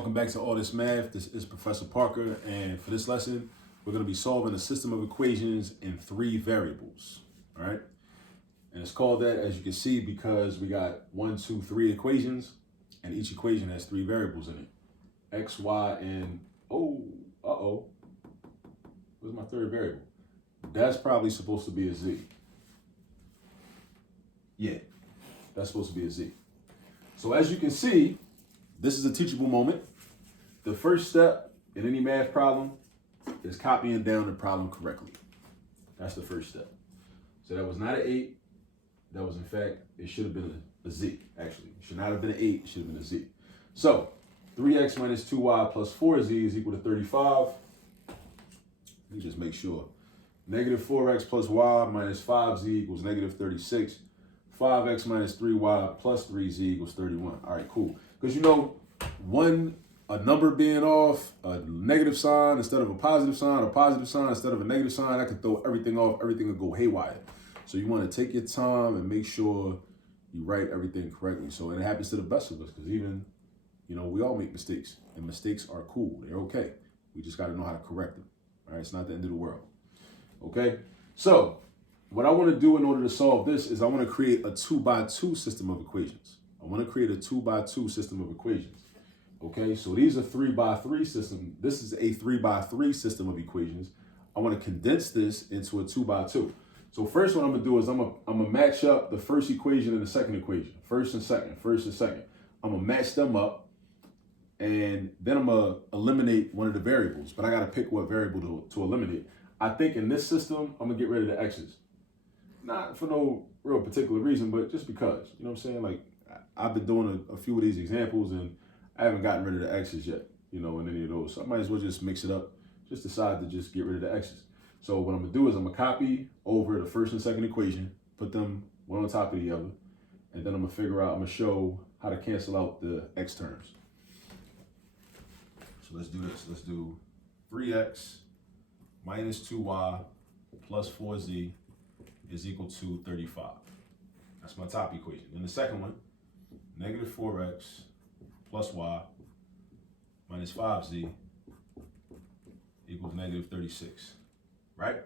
Welcome back to All This Math. This is Professor Parker, and for this lesson, we're going to be solving a system of equations in 3 variables. All right, and it's called that, as you can see, because we got 1, 2, 3 equations, and each equation has 3 variables in it: x, y, and where's my 3rd variable? That's probably supposed to be a z. Yeah, that's supposed to be a z. So as you can see, this is a teachable moment. The first step in any math problem is copying down the problem correctly. That's the first step. So that was not an 8. That was, in fact, it should have been a z, actually. It should not have been an 8, it should have been a z. So 3x minus 2y plus 4z is equal to 35. Let me just make sure. Negative 4x plus y minus 5z equals negative 36. 5x minus 3y plus 3z equals 31. All right, cool. Because you know, a number being off, a negative sign instead of a positive sign instead of a negative sign, that can throw everything off. Everything will go haywire. So you want to take your time and make sure you write everything correctly. So it happens to the best of us, because even, we all make mistakes, and mistakes are cool. They're okay. We just got to know how to correct them. All right, it's not the end of the world. Okay, so what I want to do in order to solve this is I want to create a 2x2 system of equations. Okay, so these are 3x3 system. This is a 3x3 system of equations. I want to condense this into a 2x2. So first what I'm going to do is I'm going to match up the first equation and the second equation. First and second. I'm going to match them up, and then I'm going to eliminate one of the variables. But I got to pick what variable to eliminate. I think in this system, I'm going to get rid of the x's. Not for no real particular reason, but just because. You know what I'm saying? Like, I've been doing a few of these examples, and I haven't gotten rid of the x's yet, in any of those. So I might as well just mix it up. Just decide to just get rid of the x's. So what I'm going to do is I'm going to copy over the first and second equation, put them one on top of the other, and then I'm going to show how to cancel out the x terms. So let's do this. Let's do 3x minus 2y plus 4z is equal to 35. That's my top equation. Then the second one, negative 4x plus y minus 5z equals negative 36, right?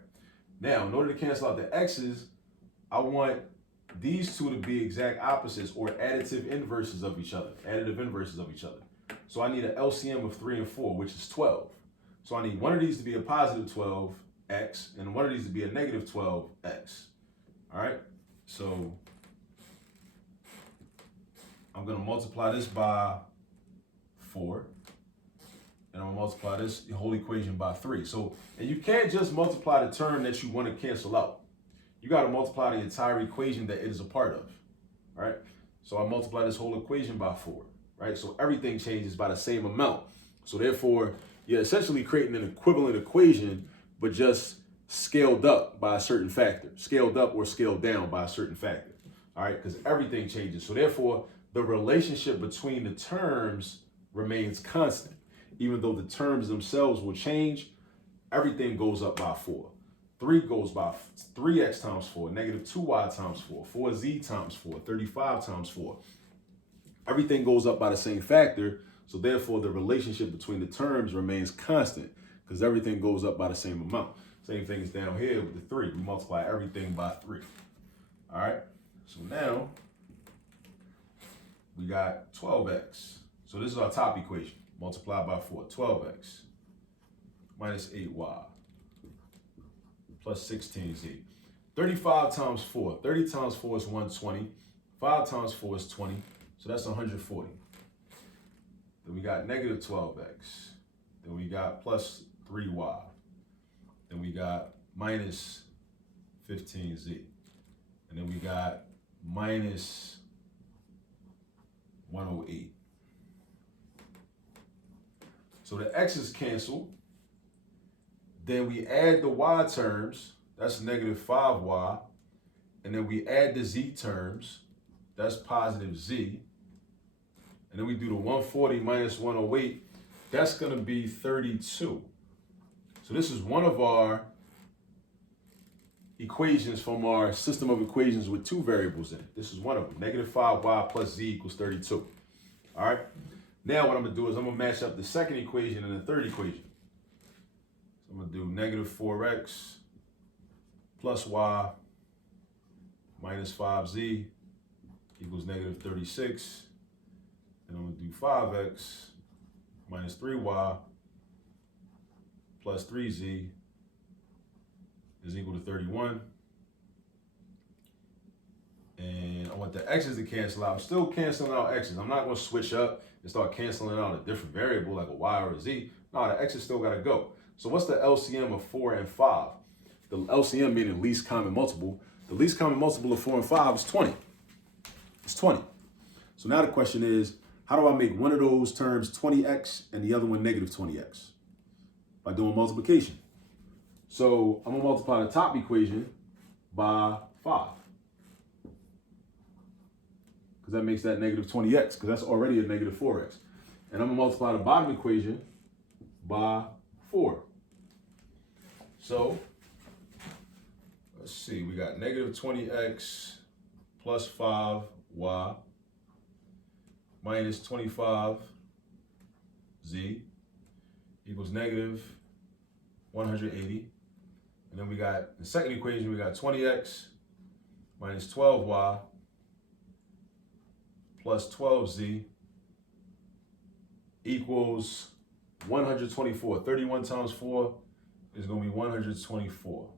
Now, in order to cancel out the x's, I want these two to be exact opposites, or additive inverses of each other. So I need an LCM of 3 and 4, which is 12. So I need one of these to be a positive 12x, and one of these to be a negative 12x. All right, so I'm going to multiply this by 4, and I'm going to multiply this whole equation by 3. So, and you can't just multiply the term that you want to cancel out. You got to multiply the entire equation that it is a part of, right? So I multiply this whole equation by 4, right? So everything changes by the same amount. So therefore, you're essentially creating an equivalent equation, but just scaled up by a certain factor, scaled up or scaled down by a certain factor, all right? Because everything changes. So therefore, the relationship between the terms remains constant. Even though the terms themselves will change, everything goes up by 4. 3 goes by 3x times 4, negative 2y times 4, 4z times 4, 35 times 4. Everything goes up by the same factor, so therefore the relationship between the terms remains constant, because everything goes up by the same amount. Same thing is down here with the 3. We multiply everything by 3. All right, so now we got 12x. So this is our top equation, multiplied by 4, 12x minus 8y plus 16z. 35 times 4. 30 times 4 is 120. 5 times 4 is 20. So that's 140. Then we got negative 12x. Then we got plus 3y. Then we got minus 15z. And then we got minus 108. So the x's cancel. Then we add the y terms, that's negative 5y. And then we add the z terms, that's positive z. And then we do the 140 minus 108, that's gonna be 32. So this is one of our equations from our system of equations with 2 variables in it. This is one of them, negative 5y plus z equals 32. All right, Now what I'm gonna do is I'm gonna match up the second equation and the third equation. So I'm gonna do negative 4x plus y minus 5z equals negative 36. And I'm gonna do 5x minus 3y plus 3z is equal to 31. And I want the x's to cancel out. I'm still canceling out x's. I'm not going to switch up and start canceling out a different variable like a y or a z. No, the x's still got to go. So what's the LCM of 4 and 5? The LCM meaning least common multiple. The least common multiple of 4 and 5 is 20. It's 20. So now the question is, how do I make one of those terms 20x and the other one negative 20x? By doing multiplication. So I'm going to multiply the top equation by 5. Because that makes that negative 20x, because that's already a negative 4x. And I'm going to multiply the bottom equation by 4. So, let's see, we got negative 20x plus 5y minus 25z equals negative 180. And then we got the second equation, we got 20x minus 12y plus 12z equals 124. 31 times 4 is going to be 124.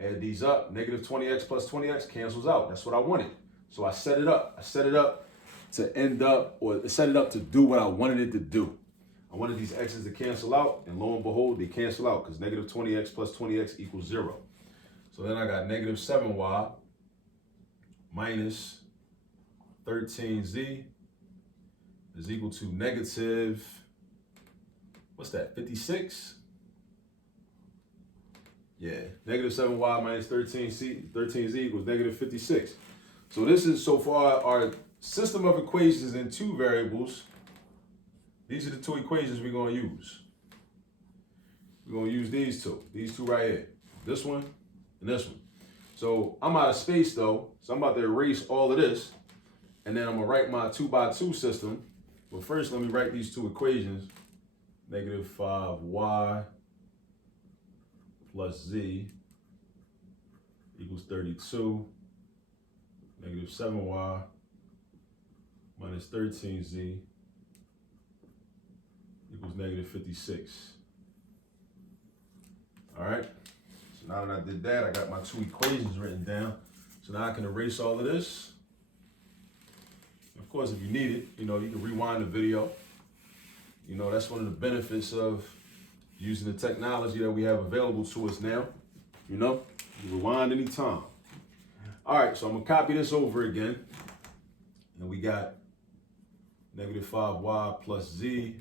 Add these up. Negative 20x plus 20x cancels out. That's what I wanted. So I set it up. I set it up to end up, or set it up to do what I wanted it to do. I wanted these x's to cancel out, and lo and behold, they cancel out because negative 20x plus 20x equals 0. So then I got negative 7y minus 13z is equal to negative, what's that, 56? Yeah, negative 7y minus 13z equals negative 56. So this is so far our system of equations in two variables. These are the two equations we're going to use. We're going to use these two right here. This one and this one. So I'm out of space though, so I'm about to erase all of this. And then I'm going to write my 2x2 system. But first, let me write these two equations. Negative 5y plus z equals 32. Negative 7y minus 13z equals negative 56. All right. So now that I did that, I got my two equations written down. So now I can erase all of this. Of course, if you need it, you can rewind the video. That's one of the benefits of using the technology that we have available to us now. You rewind anytime. All right, so I'm gonna copy this over again. And we got negative 5y plus z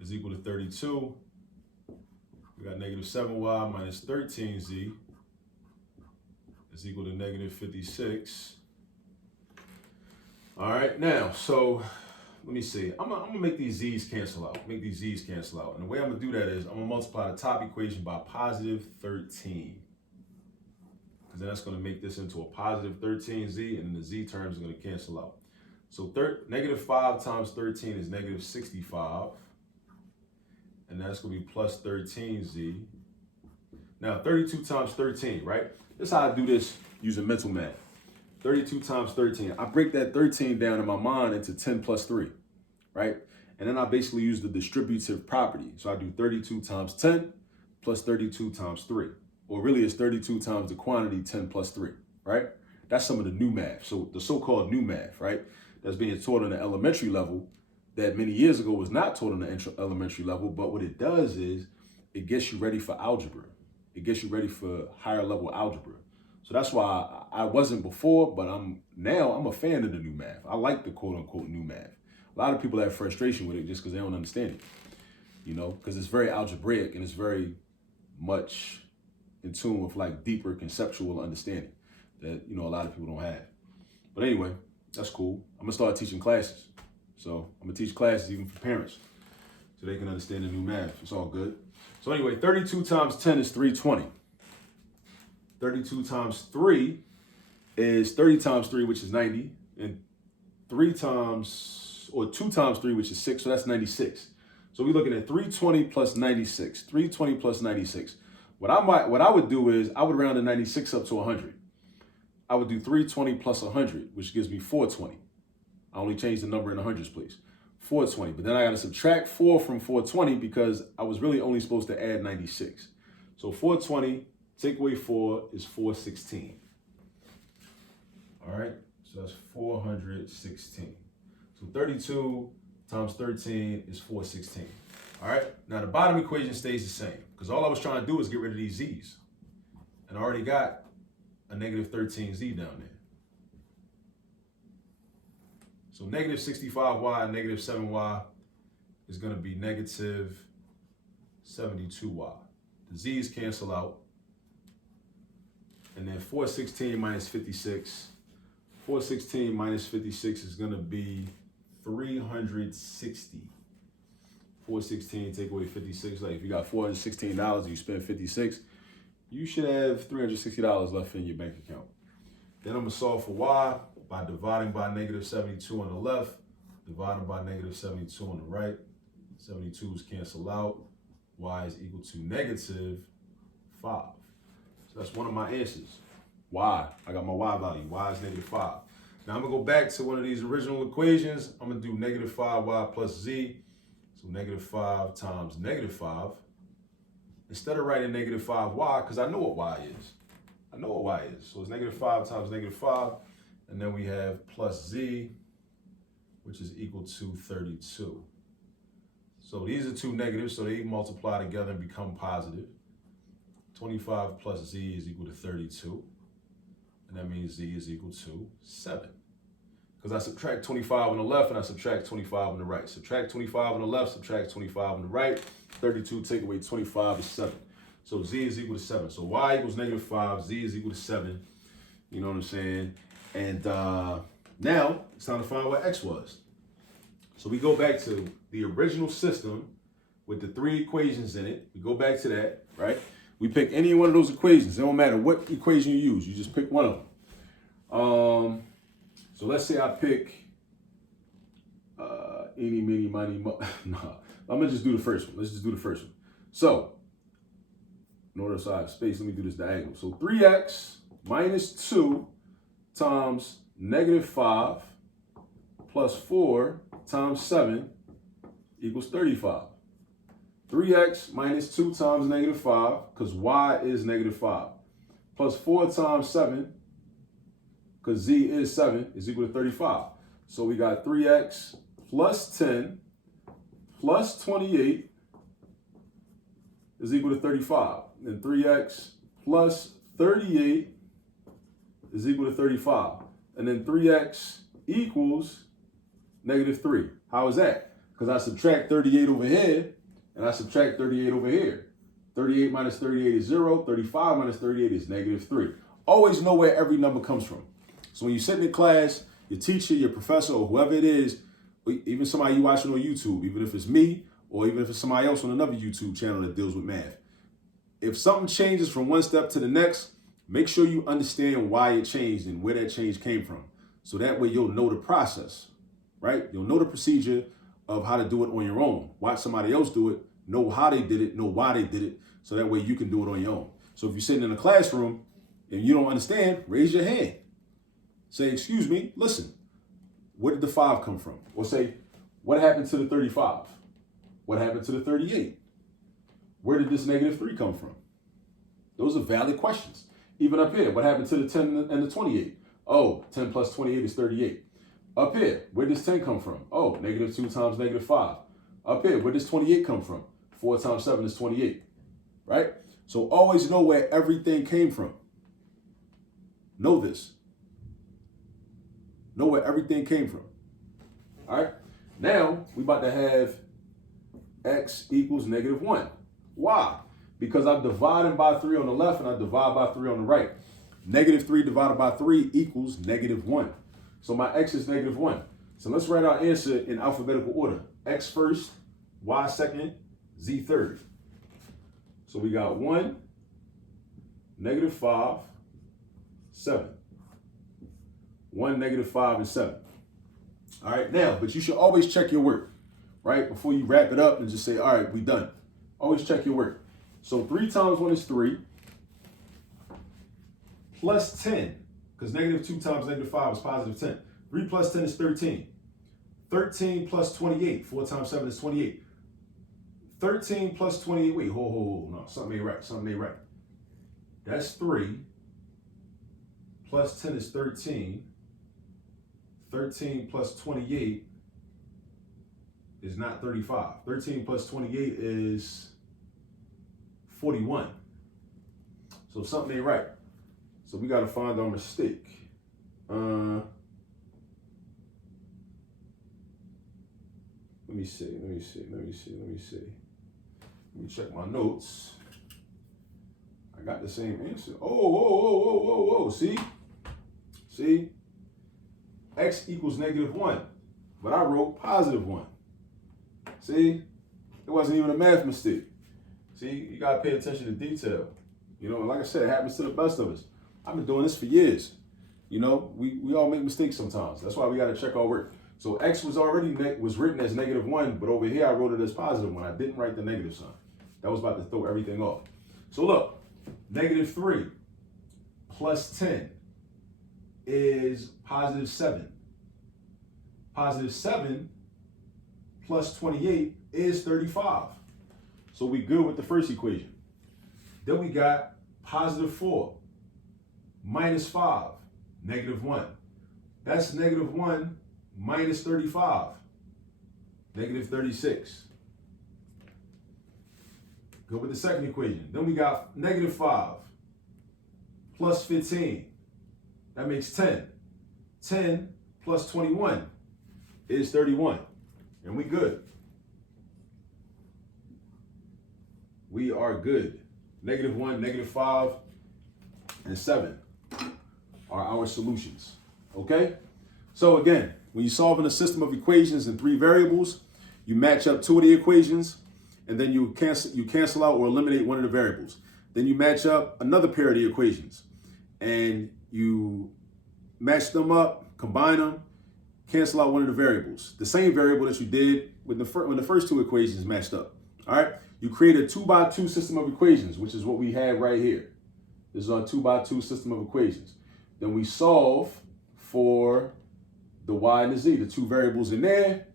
is equal to 32. We got negative 7y minus 13z is equal to negative 56. All right, now, so let me see. I'm gonna make these z's cancel out. Make these z's cancel out. And the way I'm gonna do that is I'm gonna multiply the top equation by positive 13. Because then that's gonna make this into a positive 13z, and then the z terms are gonna cancel out. So negative 5 times 13 is negative 65. And that's gonna be plus 13z. Now 32 times 13, right? This is how I do this using mental math. 32 times 13. I break that 13 down in my mind into 10 plus 3, right? And then I basically use the distributive property. So I do 32 times 10 plus 32 times 3. Or really it's 32 times the quantity 10 plus 3, right? That's some of the new math. So the so-called new math, right? That's being taught on the elementary level that many years ago was not taught on the elementary level. But what it does is it gets you ready for algebra. It gets you ready for higher level algebra. So that's why I wasn't before, but I'm a fan of the new math. I like the quote unquote new math. A lot of people have frustration with it just because they don't understand it, because it's very algebraic and it's very much in tune with like deeper conceptual understanding that, a lot of people don't have. But anyway, that's cool. I'm gonna start teaching classes. So I'm gonna teach classes even for parents so they can understand the new math. It's all good. So anyway, 32 times 10 is 320. 32 times 3 is 30 times 3, which is 90. And 2 times 3, which is 6, so that's 96. So we're looking at 320 plus 96. 320 plus 96. What I would do is I would round the 96 up to 100. I would do 320 plus 100, which gives me 420. I only changed the number in the hundreds, please. 420. But then I got to subtract 4 from 420 because I was really only supposed to add 96. So 420, take away 4 is 416. All right, so that's 416. So 32 times 13 is 416. All right, now the bottom equation stays the same because all I was trying to do is get rid of these z's. And I already got a negative 13z down there. So negative 65y and negative 7y is going to be negative 72y. The z's cancel out. And then 416 minus 56. 416 minus 56 is going to be 360. 416 take away 56. Like if you got $416 and you spend 56, you should have $360 left in your bank account. Then I'm going to solve for y by dividing by negative 72 on the left, dividing by negative 72 on the right. 72's cancel out. Y is equal to negative 5. So that's one of my answers. Y. I got my y value. Y is negative 5. Now I'm going to go back to one of these original equations. I'm going to do negative 5y plus z. So negative 5 times negative 5. Instead of writing negative 5y, because I know what y is. I know what y is. So it's negative 5 times negative 5. And then we have plus z, which is equal to 32. So these are two negatives, so they multiply together and become positive. 25 plus z is equal to 32. And that means z is equal to 7. Because I subtract 25 on the left and I subtract 25 on the right. Subtract 25 on the left, subtract 25 on the right. 32 take away 25 is 7. So z is equal to 7. So y equals negative 5, z is equal to 7. You know what I'm saying? And now it's time to find what x was. So we go back to the original system with the 3 equations in it. We go back to that, right? We pick any one of those equations. It don't matter what equation you use. You just pick one of them. So let's say I pick eeny, meeny, miny, mo. Nah, I'm going to just do the first one. Let's just do the first one. So in order so I have space, let me do this diagonal. So 3x minus 2 times negative 5 plus 4 times 7 equals 35. 3x minus 2 times negative 5, because y is negative 5, plus 4 times 7, because z is 7, is equal to 35. So we got 3x plus 10 plus 28 is equal to 35. And 3x plus 38 is equal to 35. And then 3x equals negative 3. How is that? Because I subtract 38 over here, and I subtract 38 over here. 38 minus 38 is 0. 35 minus 38 is negative 3. Always know where every number comes from. So when you sit in class, your teacher, your professor, or whoever it is, even somebody you watching on YouTube, even if it's me, or even if it's somebody else on another YouTube channel that deals with math, if something changes from one step to the next, make sure you understand why it changed and where that change came from. So that way you'll know the process, right? You'll know the procedure of how to do it on your own. Watch somebody else do it, know how they did it, know why they did it, so that way you can do it on your own. So if you're sitting in a classroom and you don't understand, raise your hand. Say, excuse me, listen, where did the 5 come from? Or say, what happened to the 35? What happened to the 38? Where did this negative 3 come from? Those are valid questions. Even up here, what happened to the 10 and the 28? Oh, 10 plus 28 is 38. Up here, where does 10 come from? Oh, negative 2 times negative 5. Up here, where does 28 come from? 4 times 7 is 28, right? So always know where everything came from. Know this. Know where everything came from. All right? Now, we about to have x equals negative 1. Why? Because I'm dividing by 3 on the left and I divide by 3 on the right. Negative 3 divided by 3 equals negative 1. So my x is negative 1. So let's write our answer in alphabetical order. X first, y second, z third. So we got 1, negative 5, 7. 1, negative 5, and 7. All right, now, but you should always check your work, right? Before you wrap it up and just say, all right, we done. Always check your work. So 3 times 1 is 3, plus 10, because negative 2 times negative 5 is positive 10. 3 plus 10 is 13. 13 plus 28, 4 times 7 is 28. 13 plus 28, wait, hold, no, something ain't right. That's 3, plus 10 is 13. 13 plus 28 is not 35. 13 plus 28 is 41. So something ain't right. So we got to find our mistake. Let me see. Let me check my notes. I got the same answer. Oh, see? X equals -1, but I wrote +1. See, it wasn't even a math mistake. See, you gotta pay attention to detail. You know, like I said, it happens to the best of us. I've been doing this for years. You know, we all make mistakes sometimes. That's why we gotta check our work. So X was already was written as -1, but over here I wrote it as +1. I didn't write the negative sign. That was about to throw everything off. So look, -3 plus 10 is +7. +7 plus 28 is 35. So we good with the first equation. Then we got +4 minus 5, -1. That's -1 minus 35, -36. Go with the second equation. Then we got -5 plus 15. That makes 10. 10 plus 21 is 31. And we good. We are good. -1, -5, and 7 are our solutions. Okay? So again, when you're solving a system of equations in 3 variables, you match up 2 of the equations, and then you cancel out or eliminate one of the variables. Then you match up another pair of the equations, and you match them up, combine them, cancel out one of the variables. The same variable that you did when the first 2 equations matched up. All right? You create a 2x2 system of equations, which is what we have right here. This is our 2x2 system of equations. Then we solve for the y and the z, the 2 variables in there.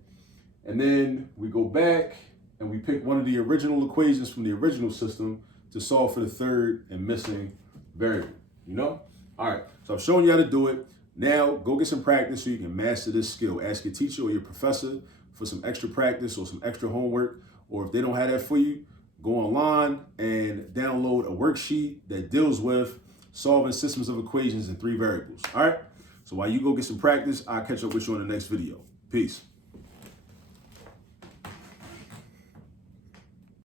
And then we go back and we pick one of the original equations from the original system to solve for the third and missing variable, you know? All right, so I've shown you how to do it. Now go get some practice so you can master this skill. Ask your teacher or your professor for some extra practice or some extra homework. Or if they don't have that for you, go online and download a worksheet that deals with solving systems of equations in 3 variables. All right, so while you go get some practice, I'll catch up with you on the next video. Peace.